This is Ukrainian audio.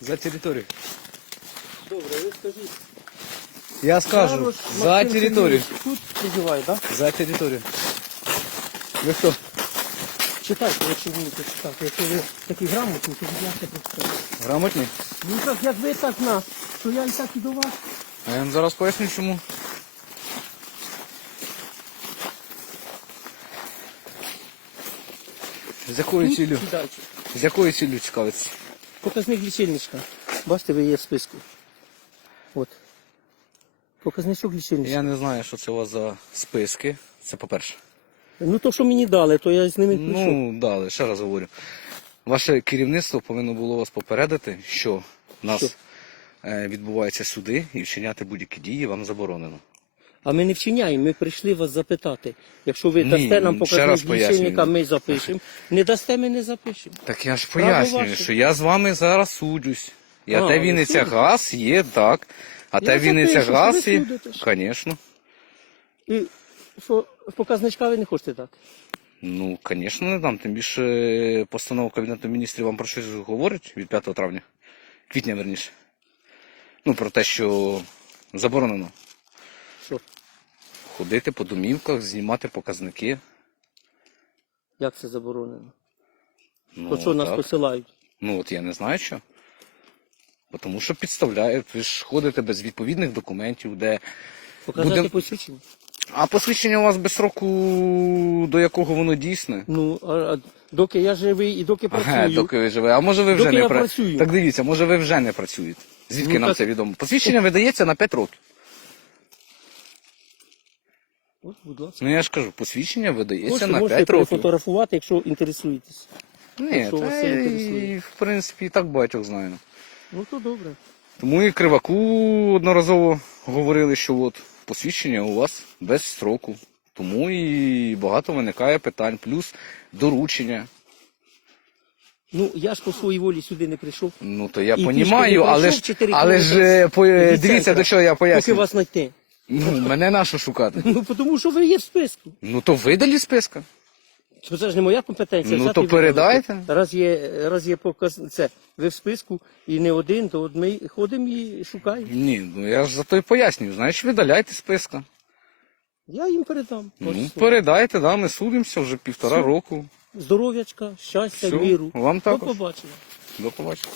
За територію. Добре, ви скажіть. Я скажу. Ярош За Максим територію. Сергійович Тут проживає, так? За територію. Ви хто? Читайте, якщо вмієте читати. Якщо ви такі грамотні, то будь ласка прочитайте. Грамотний? Ну так, як ви так нас, то я і так і до вас. А я вам зараз поясню чому. З якою ціллю? сідайте. З якою ціллю цікавиться? Показник лічильничка. Бачите, ви є в списку. От. Показничок лічильничка. Я не знаю, що це у вас за списки. Це по-перше. Ну то, що мені дали, то я з ними прийшов. Ну, дали, ще раз говорю. Ваше керівництво повинно було вас попередити, що в нас Що? е, відбуваються суди і вчиняти будь-які дії вам заборонено. А ми не вчиняємо, ми прийшли вас запитати. Якщо ви Ні, дасте нам ще раз показник лічильника, ми запишемо. Не дасте, ми не запишемо. Так я ж Право пояснюю, ваше. що я з вами зараз суджусь. Я А, те ви Вінниця газ є, так. А те Я Вінниця запишу, що газ є. судитесь. Звісно. І що показничка ви не хочете дати? Ну, звісно, не дам. Тим більше е, постанова Кабінету міністрів вам про щось говорить від 5 травня. Квітня, верніше. Ну, про те, що заборонено Що? Ходити по домівках, знімати показники. Як це заборонено? Ну, То що нас посилають? Ну от я не знаю що. Бо Тому що підставляють, ви ж ходите без відповідних документів, де. Показати Будем- посвідчення? А посвідчення у вас без сроку, до якого воно дійсне? Ну, а, а доки я живий і доки Ага, доки ви живе. А може ви вже Доки не пра- працюю. Так дивіться, може ви вже не працюєте. Звідки Ну, нам так- це відомо? Посвідчення видається на 5 років. От, будь ласка. Ну я ж кажу, посвідчення видається Можете, на можете 5 років. фотографувати, якщо інтересуєтесь. Ні, якщо вас та це і, в принципі, і так багатьох знаю. Ну то добре. Тому і Криваку одноразово говорили, що от посвідчення у вас без строку. Тому і багато виникає питань, плюс доручення. Ну, я ж по своїй волі сюди не прийшов. Ну то я І понімаю, пішки не але пройшов ж, чотири але ж кілометри е, по- від дивіться, центра, до чого я Поки вас знайти. Ну, мене на що шукати? Ну, тому що ви є в списку. Ну то видалі списка. Що Це ж не моя компетенція. Ну, взяти то і передайте. Раз є, раз є показ, це ви в списку і не один, то от ми ходимо і шукаємо. Ні, ну я ж за то й пояснюю. Значить, видаляйте списка. Я їм передам. Ну, Ось передайте, да, ми судимося вже півтора року. Здоров'ячка, щастя, Все, міру. вам До також. побачення. До побачення.